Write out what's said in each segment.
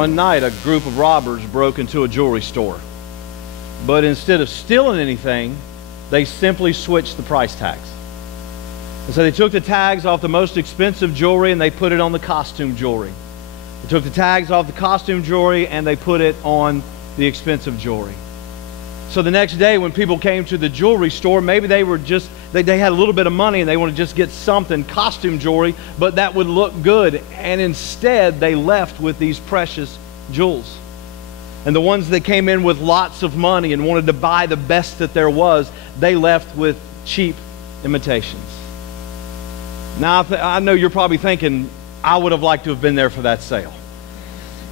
One night, a group of robbers broke into a jewelry store. But instead of stealing anything, they simply switched the price tags. And so they took the tags off the most expensive jewelry and they put it on the costume jewelry. They took the tags off the costume jewelry and they put it on the expensive jewelry. So the next day when people came to the jewelry store, maybe they had a little bit of money and they wanted to just get something, costume jewelry, but that would look good. And instead they left with these precious jewels. And the ones that came in with lots of money and wanted to buy the best that there was, they left with cheap imitations. Now I know you're probably thinking, I would have liked to have been there for that sale.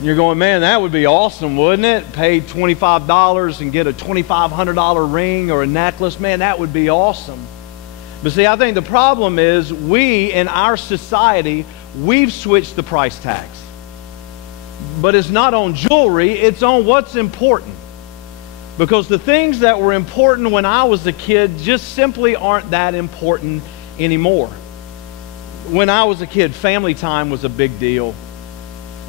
You're going, man, that would be awesome, wouldn't it? Pay $25 and get a $2,500 ring or a necklace. Man, that would be awesome. But see, I think the problem is we, in our society, we've switched the price tags. But it's not on jewelry, it's on what's important. Because the things that were important when I was a kid just simply aren't that important anymore. When I was a kid, family time was a big deal.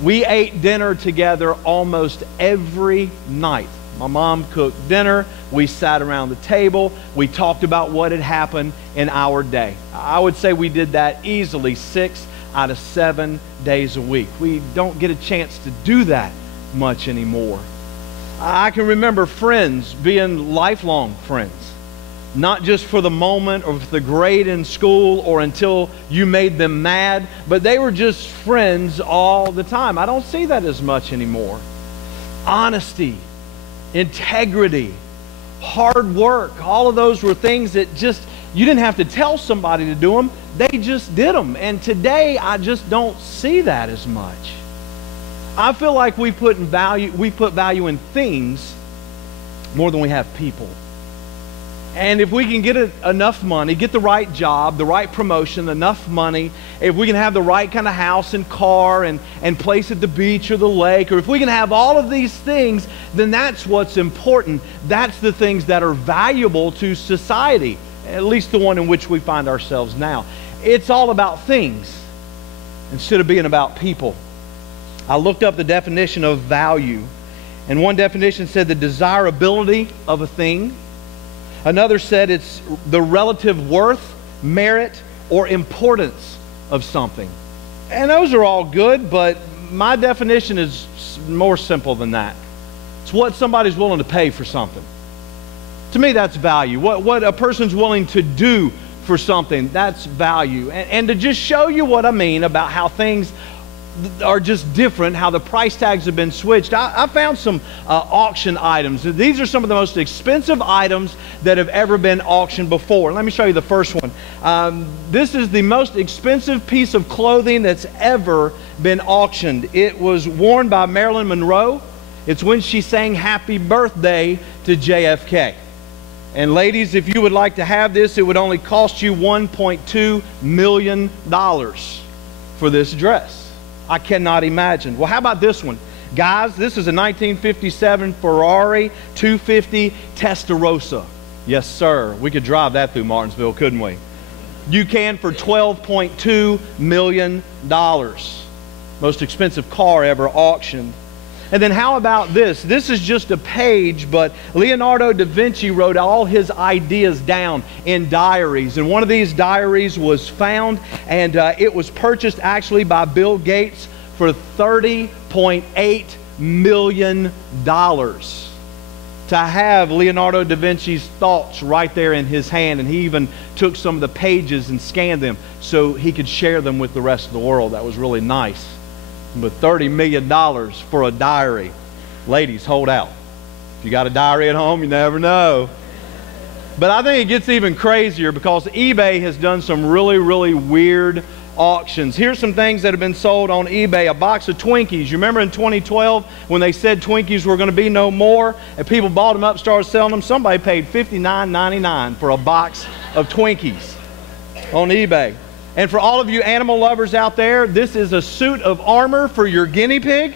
We ate dinner together almost every night. My mom cooked dinner. We sat around the table. We talked about what had happened in our day. I would say we did that easily 6 out of 7 days a week. We don't get a chance to do that much anymore. I can remember friends being lifelong friends. Not just for the moment or for the grade in school or until you made them mad, but they were just friends all the time. I don't see that as much anymore. Honesty, integrity, hard work, all of those were things that just, you didn't have to tell somebody to do them. They just did them. And today, I just don't see that as much. I feel like we put value in things more than we have people. And if we can get enough money, get the right job, the right promotion, enough money, if we can have the right kind of house and car and place at the beach or the lake, or if we can have all of these things, then that's what's important. That's the things that are valuable to society, at least the one in which we find ourselves now. It's all about things instead of being about people. I looked up the definition of value, and one definition said the desirability of a thing. Another said it's the relative worth, merit, or importance of something. And those are all good, but my definition is more simple than that. It's what somebody's willing to pay for something. To me, that's value. What a person's willing to do for something, that's value. And to just show you what I mean about how things are just different, how the price tags have been switched, I found some auction items. These are some of the most expensive items that have ever been auctioned before. Let me show you the first one. This is the most expensive piece of clothing that's ever been auctioned. It was worn by Marilyn Monroe. It's when she sang Happy Birthday to JFK. And ladies, if you would like to have this, it would only cost you $1.2 million for this dress. I cannot imagine. Well, how about this one? Guys, this is a 1957 Ferrari 250 Testarossa. Yes, sir. We could drive that through Martinsville, couldn't we? You can for $12.2 million. Most expensive car ever auctioned. And then how about this? This is just a page, but Leonardo da Vinci wrote all his ideas down in diaries. And one of these diaries was found, and it was purchased actually by Bill Gates for $30.8 million. To have Leonardo da Vinci's thoughts right there in his hand, and he even took some of the pages and scanned them so he could share them with the rest of the world. That was really nice. But $30 million for a diary. Ladies, hold out. If you got a diary at home, you never know. But I think it gets even crazier because eBay has done some really, really weird auctions. Here's some things that have been sold on eBay. A box of Twinkies. You remember in 2012 when they said Twinkies were going to be no more and people bought them up, started selling them? Somebody paid $59.99 for a box of Twinkies on eBay. And for all of you animal lovers out there, this is a suit of armor for your guinea pig.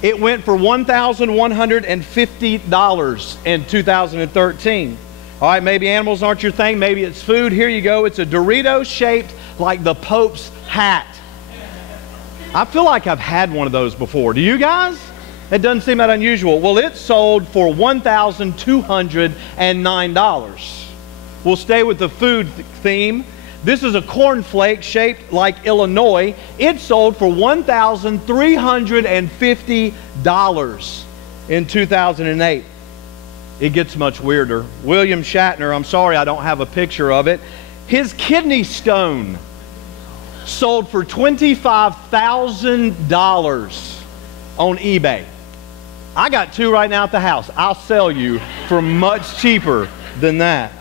It went for $1,150 in 2013. All right, maybe animals aren't your thing. Maybe it's food. Here you go. It's a Dorito shaped like the Pope's hat. I feel like I've had one of those before. Do you guys? It doesn't seem that unusual. Well, it sold for $1,209. We'll stay with the food theme. This is a cornflake shaped like Illinois. It sold for $1,350 in 2008. It gets much weirder. William Shatner, I'm sorry I don't have a picture of it. His kidney stone sold for $25,000 on eBay. I got two right now at the house. I'll sell you for much cheaper than that.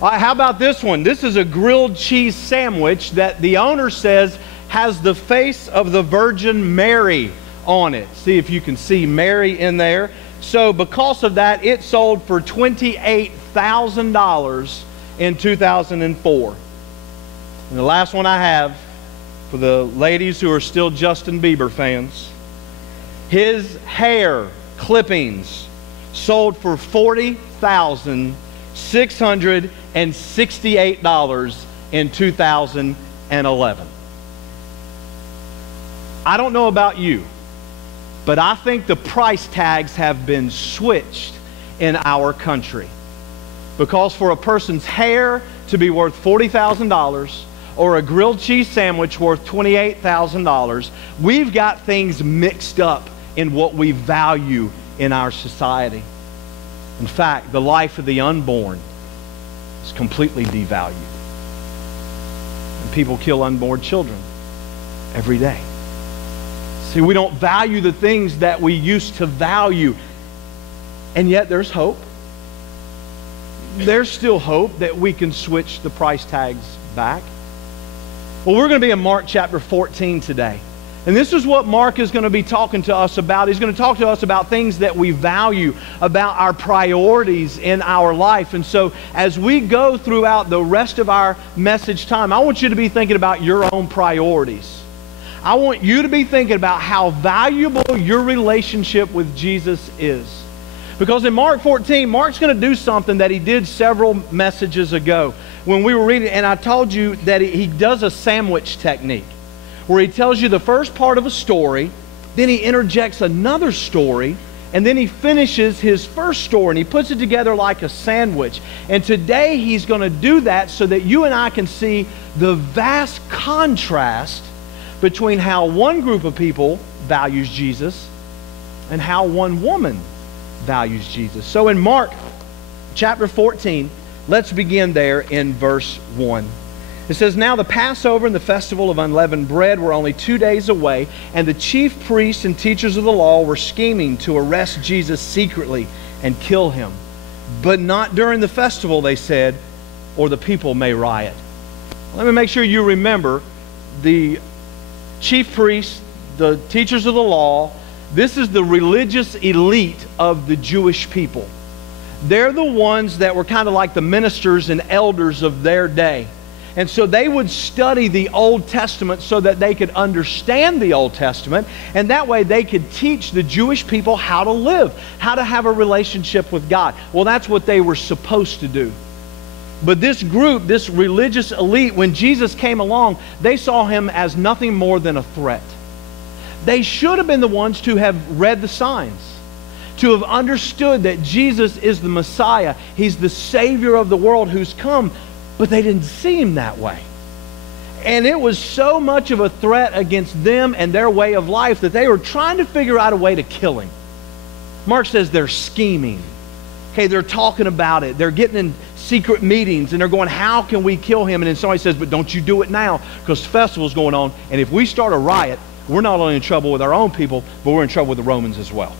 All right, how about this one? This is a grilled cheese sandwich that the owner says has the face of the Virgin Mary on it. See if you can see Mary in there. So because of that, it sold for $28,000 in 2004. And the last one I have for the ladies who are still Justin Bieber fans. His hair clippings sold for $40,668 in 2011. I don't know about you, but I think the price tags have been switched in our country. Because for a person's hair to be worth $40,000 or a grilled cheese sandwich worth $28,000, we've got things mixed up in what we value in our society. In fact, the life of the unborn is completely devalued. And people kill unborn children every day. See, we don't value the things that we used to value. And yet there's hope. There's still hope that we can switch the price tags back. Well, we're going to be in Mark chapter 14 today. And this is what Mark is going to be talking to us about. He's going to talk to us about things that we value, about our priorities in our life. And so as we go throughout the rest of our message time, I want you to be thinking about your own priorities. I want you to be thinking about how valuable your relationship with Jesus is. Because in Mark 14, Mark's going to do something that he did several messages ago when we were reading, and I told you that he does a sandwich technique where he tells you the first part of a story, then he interjects another story, and then he finishes his first story, and he puts it together like a sandwich. And today he's going to do that so that you and I can see the vast contrast between how one group of people values Jesus and how one woman values Jesus. So in Mark chapter 14, let's begin there in verse 1. It says, "Now the Passover and the festival of unleavened bread were only 2 days away, and the chief priests and teachers of the law were scheming to arrest Jesus secretly and kill him. But not during the festival, they said, or the people may riot." Let me make sure you remember the chief priests, the teachers of the law. This is the religious elite of the Jewish people. They're the ones that were kind of like the ministers and elders of their day. And so they would study the Old Testament so that they could understand the Old Testament, and that way they could teach the Jewish people how to live, how to have a relationship with God. Well, that's what they were supposed to do. But this group, this religious elite, when Jesus came along, they saw him as nothing more than a threat. They should have been the ones to have read the signs, to have understood that Jesus is the Messiah. He's the Savior of the world who's come, but they didn't see him that way. And it was so much of a threat against them and their way of life that they were trying to figure out a way to kill him. Mark says they're scheming. Okay, they're talking about it. They're getting in secret meetings and they're going, how can we kill him? And then somebody says, but don't you do it now because the festival's going on. And if we start a riot, we're not only in trouble with our own people, but we're in trouble with the Romans as well.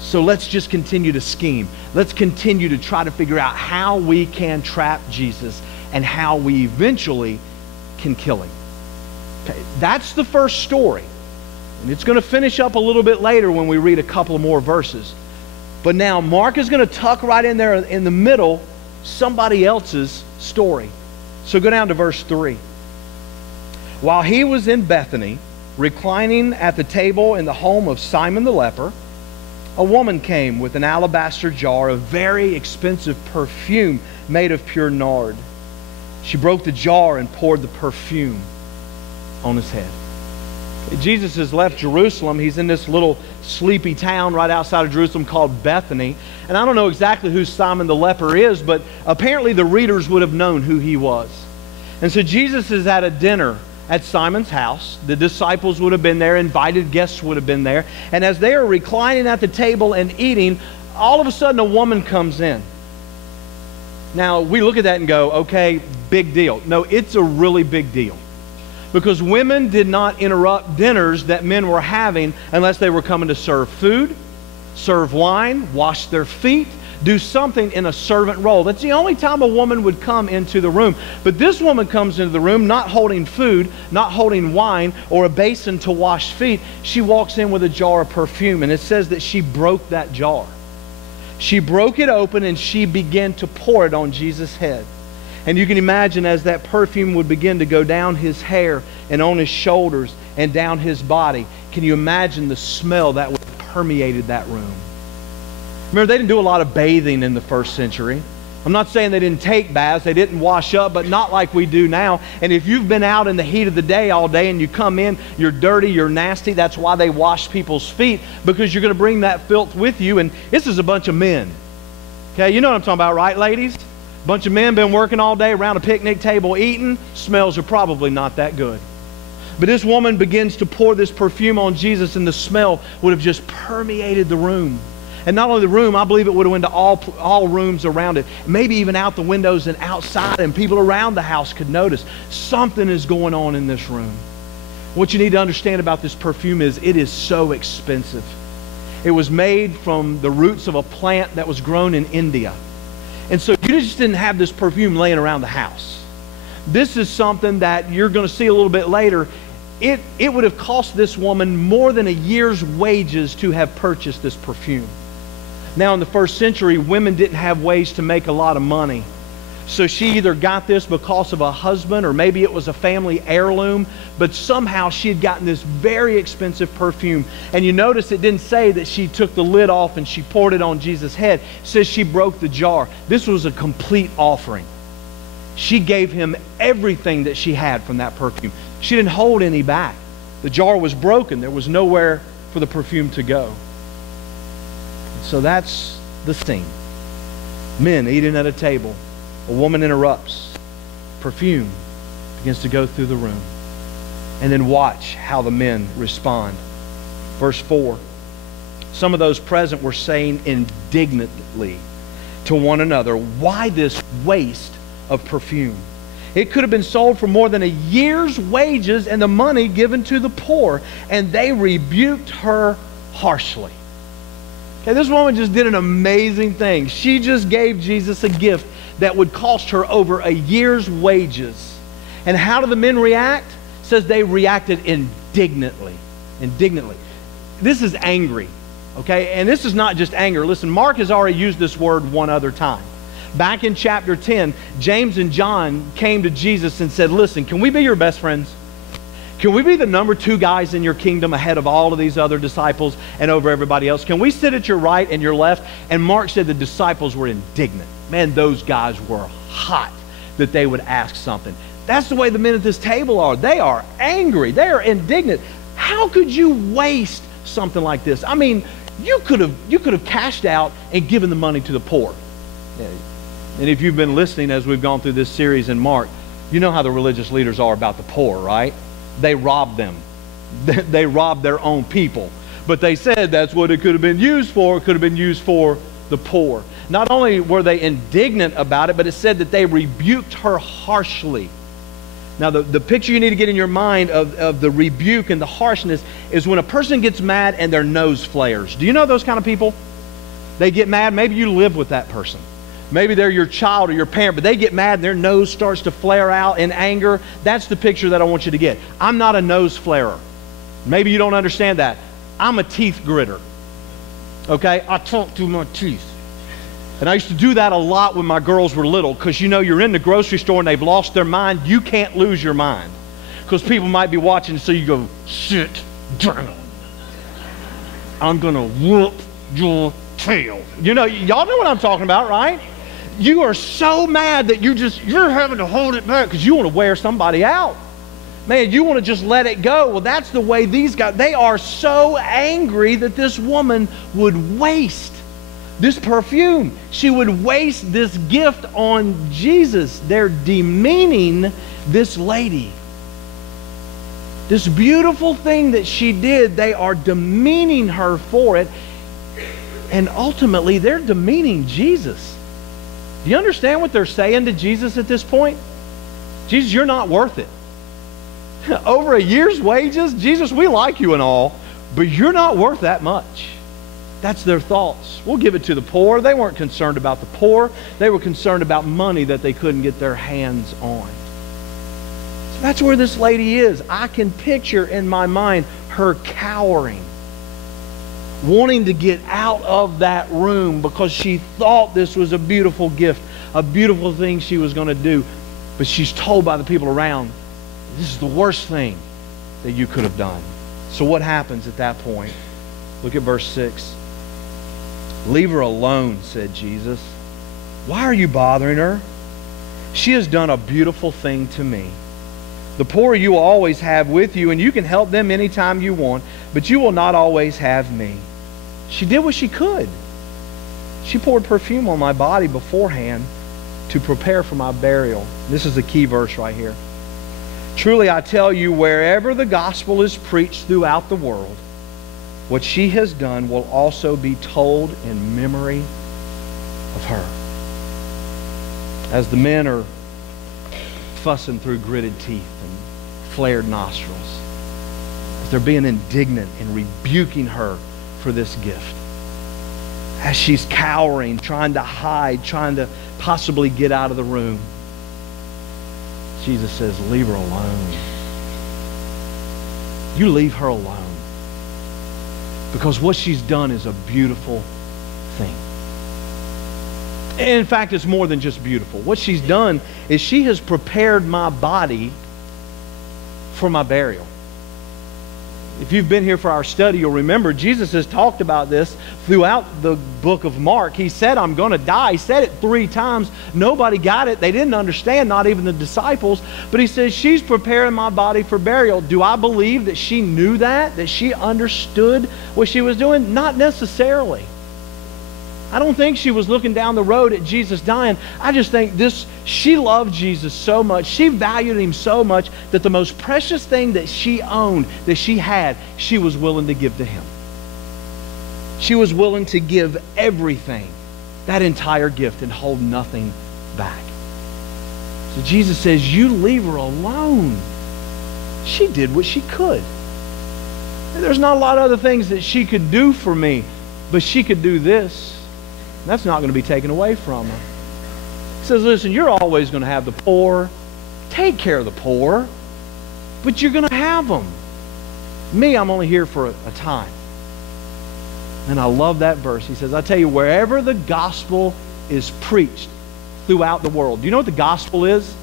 So let's just continue to scheme. Let's continue to try to figure out how we can trap Jesus and how we eventually can kill him. Okay, that's the first story. And it's going to finish up a little bit later when we read a couple more verses. But now Mark is going to tuck right in there in the middle somebody else's story. So go down to verse 3. "While he was in Bethany, reclining at the table in the home of Simon the leper, a woman came with an alabaster jar of very expensive perfume made of pure nard. She broke the jar and poured the perfume on his head." Jesus has left Jerusalem. He's in this little sleepy town right outside of Jerusalem called Bethany. And I don't know exactly who Simon the leper is, but apparently the readers would have known who he was. And so Jesus is at a dinner at Simon's house. The disciples would have been there, invited guests would have been there. And as they are reclining at the table and eating, all of a sudden a woman comes in. Now, we look at that and go, okay, big deal. No, it's a really big deal. Because women did not interrupt dinners that men were having unless they were coming to serve food, serve wine, wash their feet, do something in a servant role. That's the only time a woman would come into the room. But this woman comes into the room not holding food, not holding wine, or a basin to wash feet. She walks in with a jar of perfume, and it says that she broke that jar. She broke it open and she began to pour it on Jesus' head. And you can imagine as that perfume would begin to go down his hair and on his shoulders and down his body, can you imagine the smell that would have permeated that room? Remember, they didn't do a lot of bathing in the first century. I'm not saying they didn't take baths, they didn't wash up, but not like we do now. And if you've been out in the heat of the day all day and you come in, you're dirty, you're nasty, that's why they wash people's feet, because you're going to bring that filth with you. And this is a bunch of men. Okay, you know what I'm talking about, right, ladies? A bunch of men been working all day around a picnic table eating. Smells are probably not that good. But this woman begins to pour this perfume on Jesus, and the smell would have just permeated the room. And not only the room, I believe it would have went to all rooms around it. Maybe even out the windows and outside, and people around the house could notice something is going on in this room. What you need to understand about this perfume is it is so expensive. It was made from the roots of a plant that was grown in India. And so you just didn't have this perfume laying around the house. This is something that you're going to see a little bit later. It would have cost this woman more than a year's wages to have purchased this perfume. Now, in the first century, women didn't have ways to make a lot of money. So she either got this because of a husband, or maybe it was a family heirloom, but somehow she had gotten this very expensive perfume. And you notice it didn't say that she took the lid off and she poured it on Jesus' head. It says she broke the jar. This was a complete offering. She gave him everything that she had from that perfume. She didn't hold any back. The jar was broken. There was nowhere for the perfume to go. So that's the scene. Men eating at a table. A woman interrupts. Perfume begins to go through the room. And then watch how the men respond. Verse 4. Some of those present were saying indignantly to one another, "Why this waste of perfume? It could have been sold for more than a year's wages and the money given to the poor." And they rebuked her harshly. Okay, this woman just did an amazing thing. She just gave Jesus a gift that would cost her over a year's wages. And how do the men react? It says they reacted indignantly. Indignantly. This is angry. Okay, and this is not just anger. Listen, Mark has already used this word one other time. Back in chapter 10, James and John came to Jesus and said, "Listen, can we be your best friends? Can we be the number 2 guys in your kingdom ahead of all of these other disciples and over everybody else? Can we sit at your right and your left?" And Mark said the disciples were indignant. Man, those guys were hot that they would ask something. That's the way the men at this table are. They are angry. They are indignant. How could you waste something like this? I mean, you could have cashed out and given the money to the poor. And if you've been listening as we've gone through this series in Mark, you know how the religious leaders are about the poor, right? They robbed them. They robbed their own people. But they said that's what it could have been used for. It could have been used for the poor. Not only were they indignant about it, but it said that they rebuked her harshly. Now, the picture you need to get in your mind of the rebuke and the harshness is when a person gets mad and their nose flares. Do you know those kind of people? They get mad. Maybe you live with that person. Maybe they're your child or your parent, but they get mad and their nose starts to flare out in anger. That's the picture that I want you to get. I'm not a nose flarer. Maybe you don't understand that. I'm a teeth gritter. Okay? I talk through my teeth. And I used to do that a lot when my girls were little, because you know you're in the grocery store and they've lost their mind. You can't lose your mind because people might be watching, so you go, "Sit down. I'm going to whoop your tail." You know, y'all know what I'm talking about, right? You are so mad that you're having to hold it back because you want to wear somebody out. Man, you want to just let it go. Well, that's the way these guys, they are so angry that this woman would waste this perfume. She would waste this gift on Jesus. They're demeaning this lady. This beautiful thing that she did, they are demeaning her for it. And ultimately, they're demeaning Jesus. Do you understand what they're saying to Jesus at this point? Jesus, you're not worth it. Over a year's wages? Jesus, we like you and all, but you're not worth that much. That's their thoughts. We'll give it to the poor. They weren't concerned about the poor. They were concerned about money that they couldn't get their hands on. So that's where this lady is. I can picture in my mind her cowering, wanting to get out of that room because she thought this was a beautiful gift, a beautiful thing she was going to do. But she's told by the people around, this is the worst thing that you could have done. So what happens at that point? Look at verse 6. Leave her alone, said Jesus. Why are you bothering her? She has done a beautiful thing to me. The poor you will always have with you, and you can help them anytime you want, but you will not always have me. She did what she could. She poured perfume on my body beforehand to prepare for my burial. This is the key verse right here. Truly I tell you, wherever the gospel is preached throughout the world, what she has done will also be told in memory of her. As the men are fussing through gritted teeth and flared nostrils, as they're being indignant and rebuking her for this gift, as she's cowering, trying to hide, trying to possibly get out of the room, Jesus says, leave her alone. You leave her alone. Because what she's done is a beautiful thing. And in fact, it's more than just beautiful. What she's done is she has prepared my body for my burial. If you've been here for our study, you'll remember Jesus has talked about this throughout the book of Mark. He said, I'm going to die. He said it 3 times. Nobody got it. They didn't understand, not even the disciples. But he says, she's preparing my body for burial. Do I believe that she knew that? That she understood what she was doing? Not necessarily. I don't think she was looking down the road at Jesus dying. I just think she loved Jesus so much. She valued him so much that the most precious thing that she owned, that she had, she was willing to give to him. She was willing to give everything, that entire gift, and hold nothing back. So Jesus says, you leave her alone. She did what she could. There's not a lot of other things that she could do for me, but she could do this. That's not going to be taken away from her. He says, listen, you're always going to have the poor. Take care of the poor, but you're going to have them. Me, I'm only here for a time. And I love that verse. He says, I tell you, wherever the gospel is preached throughout the world. Do you know what the gospel is?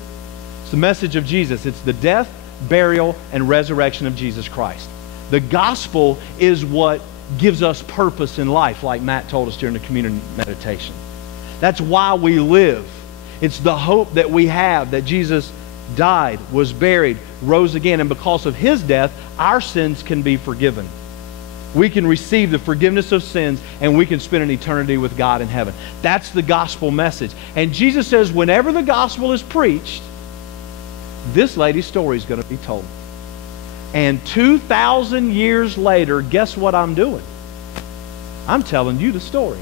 It's the message of Jesus. It's the death, burial, and resurrection of Jesus Christ. The gospel is what gives us purpose in life, like Matt told us during the communion meditation. That's why we live. It's the hope that we have that Jesus died, was buried, rose again, and because of his death, our sins can be forgiven. We can receive the forgiveness of sins, and we can spend an eternity with God in heaven. That's the gospel message. And Jesus says, whenever the gospel is preached, this lady's story is going to be told. And 2,000 years later, guess what I'm doing? I'm telling you the story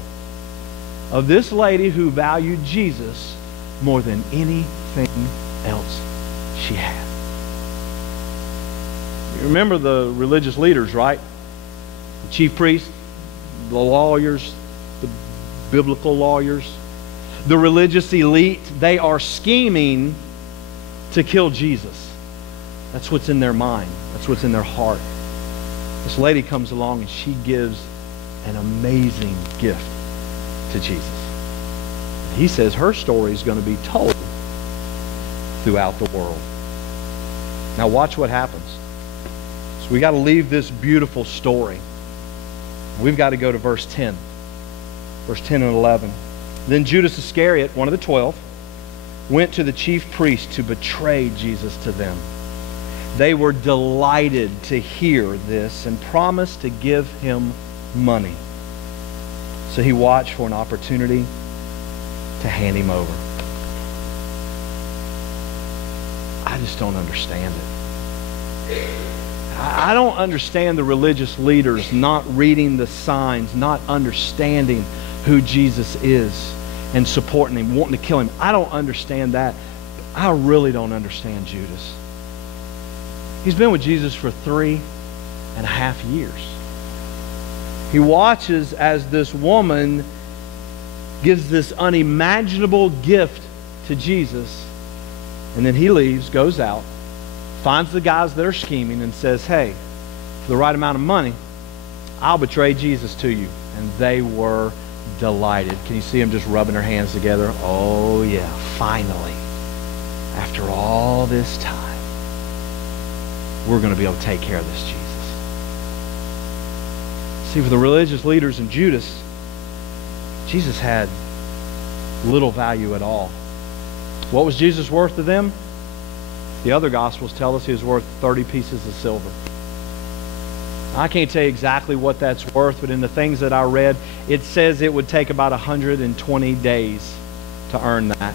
of this lady who valued Jesus more than anything else she had. You remember the religious leaders, right? The chief priests, the lawyers, the biblical lawyers, the religious elite. They are scheming to kill Jesus. That's what's in their mind. That's what's in their heart. This lady comes along and she gives an amazing gift to Jesus. He says her story is going to be told throughout the world. Now watch what happens. So we got to leave this beautiful story. We've got to go to verse 10. Verse 10 and 11. Then Judas Iscariot, one of the 12, went to the chief priests to betray Jesus to them. They were delighted to hear this and promised to give him money. So he watched for an opportunity to hand him over. I just don't understand it. I don't understand the religious leaders not reading the signs, not understanding who Jesus is and supporting him, wanting to kill him. I don't understand that. I really don't understand Judas. He's been with Jesus for 3.5 years. He watches as this woman gives this unimaginable gift to Jesus, and then he leaves, goes out, finds the guys that are scheming and says, hey, for the right amount of money, I'll betray Jesus to you. And they were delighted. Can you see them just rubbing their hands together? Oh yeah, finally, after all this time, we're going to be able to take care of this Jesus. See, for the religious leaders and Judas, Jesus had little value at all. What was Jesus worth to them? The other Gospels tell us he was worth 30 pieces of silver. I can't tell you exactly what that's worth, but in the things that I read, it says it would take about 120 days to earn that.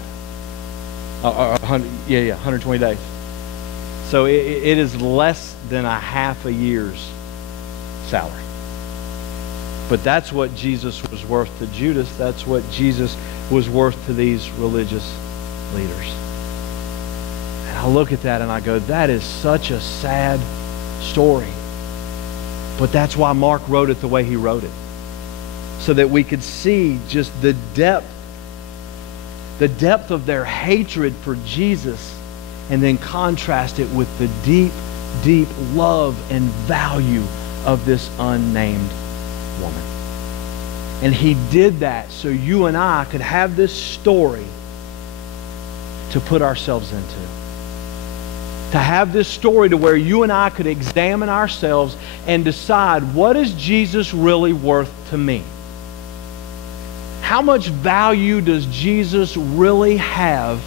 120 days. So it is less than a half a year's salary. But that's what Jesus was worth to Judas. That's what Jesus was worth to these religious leaders. And I look at that and I go, that is such a sad story. But that's why Mark wrote it the way he wrote it. So that we could see just the depth of their hatred for Jesus, and then contrast it with the deep, deep love and value of this unnamed woman. And he did that so you and I could have this story to put ourselves into. To have this story to where you and I could examine ourselves and decide, what is Jesus really worth to me? How much value does Jesus really have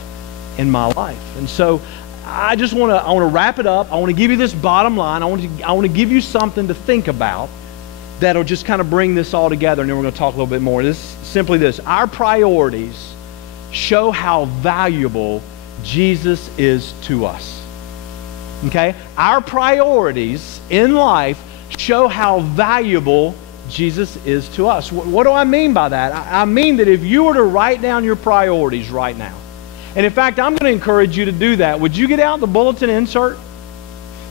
in my life? And so I just want to wrap it up. I want to give you this bottom line. I want to give you something to think about that'll just kind of bring this all together, and then we're going to talk a little bit more. This is simply this. Our priorities show how valuable Jesus is to us. Okay? Our priorities in life show how valuable Jesus is to us. What do I mean by that? I mean that if you were to write down your priorities right now, and in fact, I'm going to encourage you to do that. Would you get out the bulletin insert?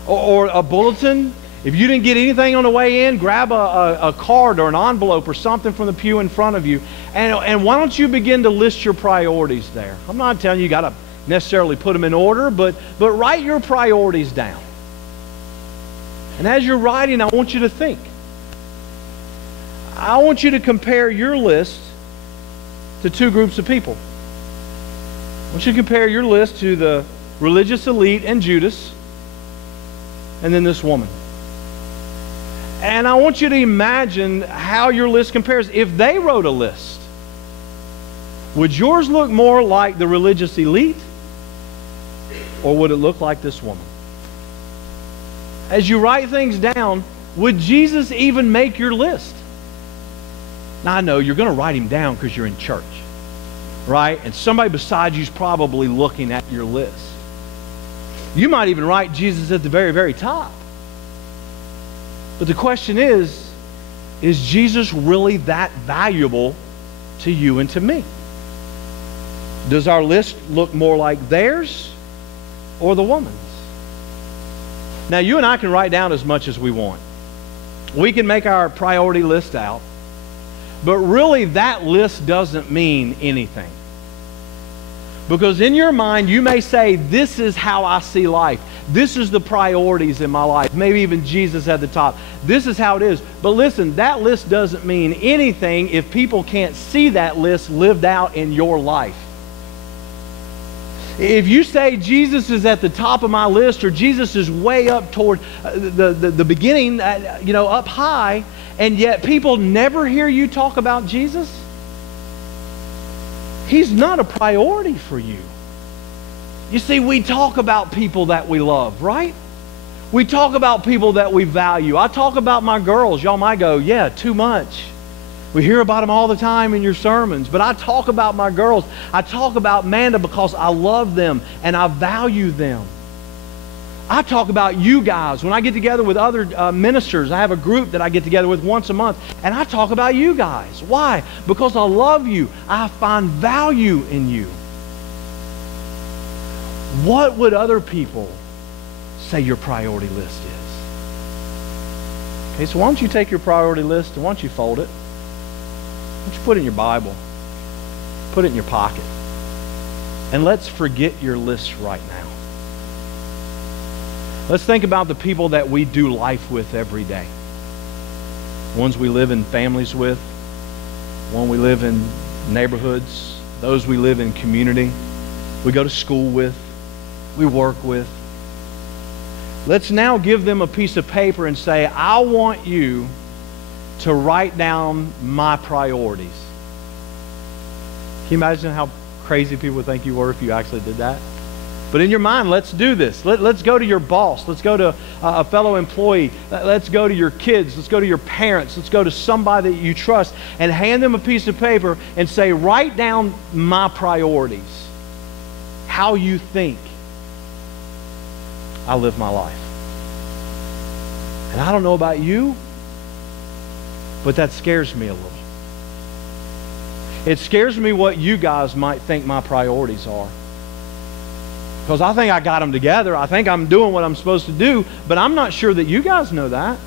Or a bulletin? If you didn't get anything on the way in, grab a card or an envelope or something from the pew in front of you. And why don't you begin to list your priorities there? I'm not telling you got to necessarily put them in order, but write your priorities down. And as you're writing, I want you to think. I want you to compare your list to two groups of people. I want you to compare your list to the religious elite and Judas, and then this woman. And I want you to imagine how your list compares. If they wrote a list, would yours look more like the religious elite, or would it look like this woman? As you write things down, would Jesus even make your list? Now, I know you're going to write him down because you're in church, right? And somebody beside you is probably looking at your list. You might even write Jesus at the very, very top. But the question is Jesus really that valuable to you and to me? Does our list look more like theirs or the woman's? Now, you and I can write down as much as we want. We can make our priority list out. But really, that list doesn't mean anything. Because in your mind, you may say, this is how I see life. This is the priorities in my life. Maybe even Jesus at the top. This is how it is. But listen, that list doesn't mean anything if people can't see that list lived out in your life. If you say Jesus is at the top of my list, or Jesus is way up toward the beginning, up high, and yet people never hear you talk about Jesus, he's not a priority for you. You see, we talk about people that we love, right? We talk about people that we value. I talk about my girls. Y'all might go, yeah, too much. We hear about them all the time in your sermons. But I talk about my girls. I talk about Amanda because I love them and I value them. I talk about you guys. When I get together with other ministers, I have a group that I get together with once a month, and I talk about you guys. Why? Because I love you. I find value in you. What would other people say your priority list is? Okay, so why don't you take your priority list and why don't you fold it? Why don't you put it in your Bible? Put it in your pocket. And let's forget your list right now. Let's think about the people that we do life with every day. Ones we live in families with, one we live in neighborhoods, those we live in community, we go to school with, we work with. Let's now give them a piece of paper and say, I want you to write down my priorities. Can you imagine how crazy people would think you were if you actually did that? But in your mind, let's do this. Let's go to your boss. Let's go to a fellow employee. Let's go to your kids. Let's go to your parents. Let's go to somebody that you trust and hand them a piece of paper and say, write down my priorities. How you think I live my life. And I don't know about you, but that scares me a little. It scares me what you guys might think my priorities are. Because I think I got them together. I think I'm doing what I'm supposed to do, but I'm not sure that you guys know that.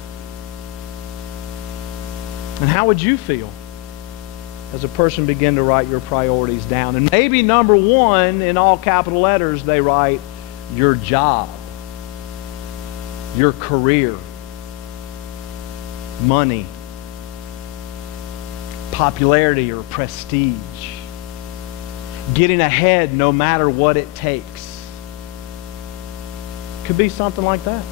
And how would you feel as a person begin to write your priorities down? And maybe number one, in all capital letters, they write your job, your career, money, popularity or prestige, getting ahead no matter what it takes. Could be something like that.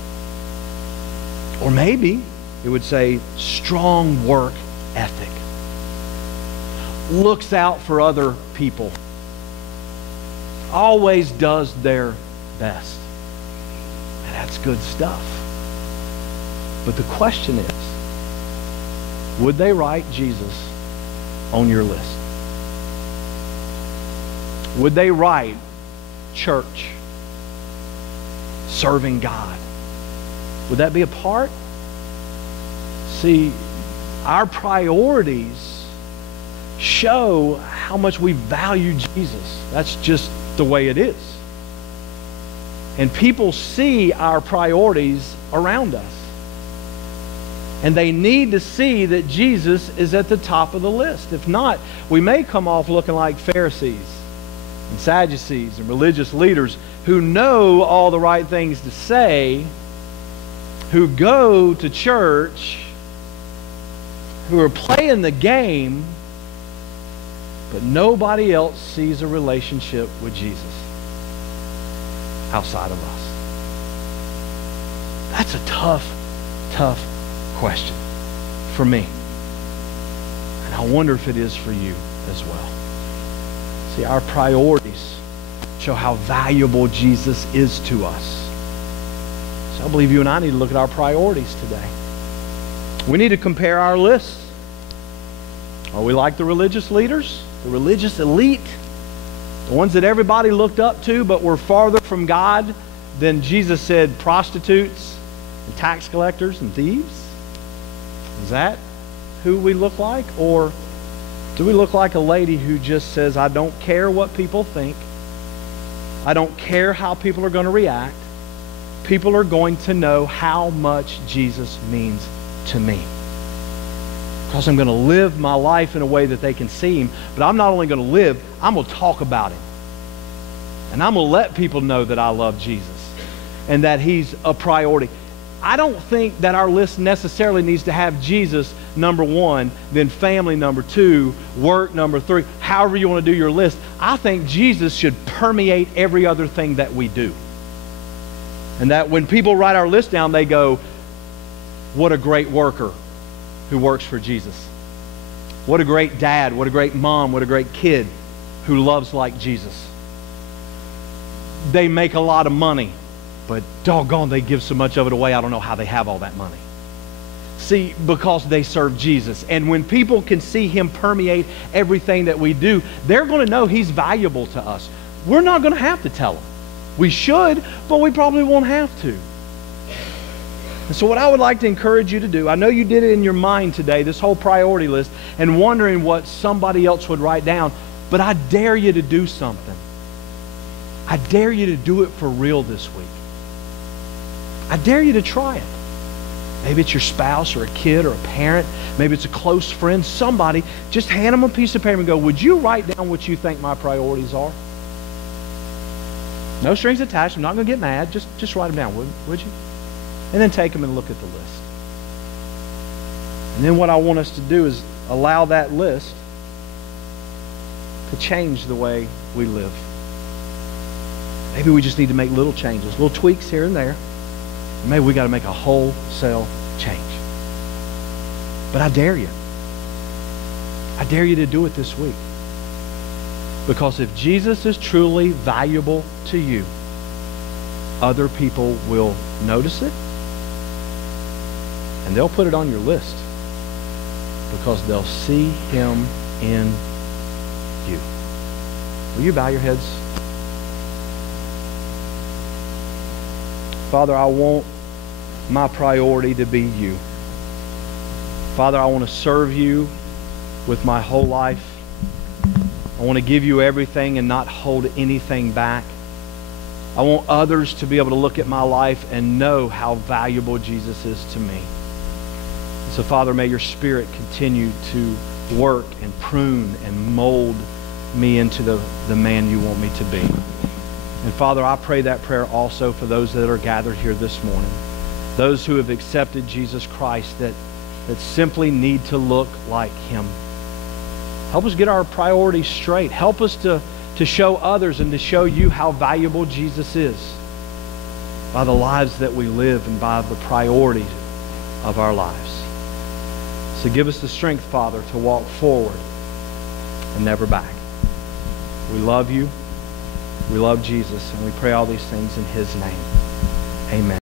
Or maybe it would say strong work ethic. Looks out for other people. Always does their best. And that's good stuff. But the question is, would they write Jesus on your list? Would they write church? Serving God? Would that be a part? See, our priorities show how much we value Jesus. That's just the way it is. And people see our priorities around us. And they need to see that Jesus is at the top of the list. If not, we may come off looking like Pharisees and Sadducees and religious leaders who know all the right things to say, who go to church, who are playing the game, but nobody else sees a relationship with Jesus outside of us. That's a tough, tough question for me. And I wonder if it is for you as well. See, our priorities show how valuable Jesus is to us. So I believe you and I need to look at our priorities today. We need to compare our lists. Are we like the religious leaders, the religious elite, the ones that everybody looked up to but were farther from God than Jesus said prostitutes and tax collectors and thieves? Is that who we look like? Or do we look like a lady who just says, I don't care what people think. I don't care how people are going to react. People are going to know how much Jesus means to me. Because I'm going to live my life in a way that they can see Him. But I'm not only going to live, I'm going to talk about Him. And I'm going to let people know that I love Jesus and that He's a priority. I don't think that our list necessarily needs to have Jesus number one, then family number two, work number three, however you want to do your list. I think Jesus should permeate every other thing that we do. And that when people write our list down, they go, what a great worker who works for Jesus. What a great dad, what a great mom, what a great kid who loves like Jesus. They make a lot of money. but doggone, they give so much of it away, I don't know how they have all that money. See, because they serve Jesus. And when people can see Him permeate everything that we do, they're going to know He's valuable to us. We're not going to have to tell them. We should, but we probably won't have to. And so what I would like to encourage you to do, I know you did it in your mind today, this whole priority list, and wondering what somebody else would write down, but I dare you to do something. I dare you to do it for real this week. I dare you to try it. Maybe it's your spouse or a kid or a parent. Maybe it's a close friend, somebody. Just hand them a piece of paper and go, would you write down what you think my priorities are? No strings attached. I'm not going to get mad. Just write them down, would you? And then take them and look at the list. And then what I want us to do is allow that list to change the way we live. Maybe we just need to make little changes, little tweaks here and there. Maybe we got to make a wholesale change. But I dare you. I dare you to do it this week. Because if Jesus is truly valuable to you, other people will notice it and they'll put it on your list because they'll see Him in you. Will you bow your heads? Father, I want my priority to be you. Father, I want to serve you with my whole life. I want to give you everything and not hold anything back. I want others to be able to look at my life and know how valuable Jesus is to me. So, Father, may your Spirit continue to work and prune and mold me into the man you want me to be. And, Father, I pray that prayer also for those that are gathered here this morning, those who have accepted Jesus Christ that simply need to look like Him. Help us get our priorities straight. Help us to show others and to show you how valuable Jesus is by the lives that we live and by the priorities of our lives. So give us the strength, Father, to walk forward and never back. We love you. We love Jesus, and we pray all these things in His name. Amen.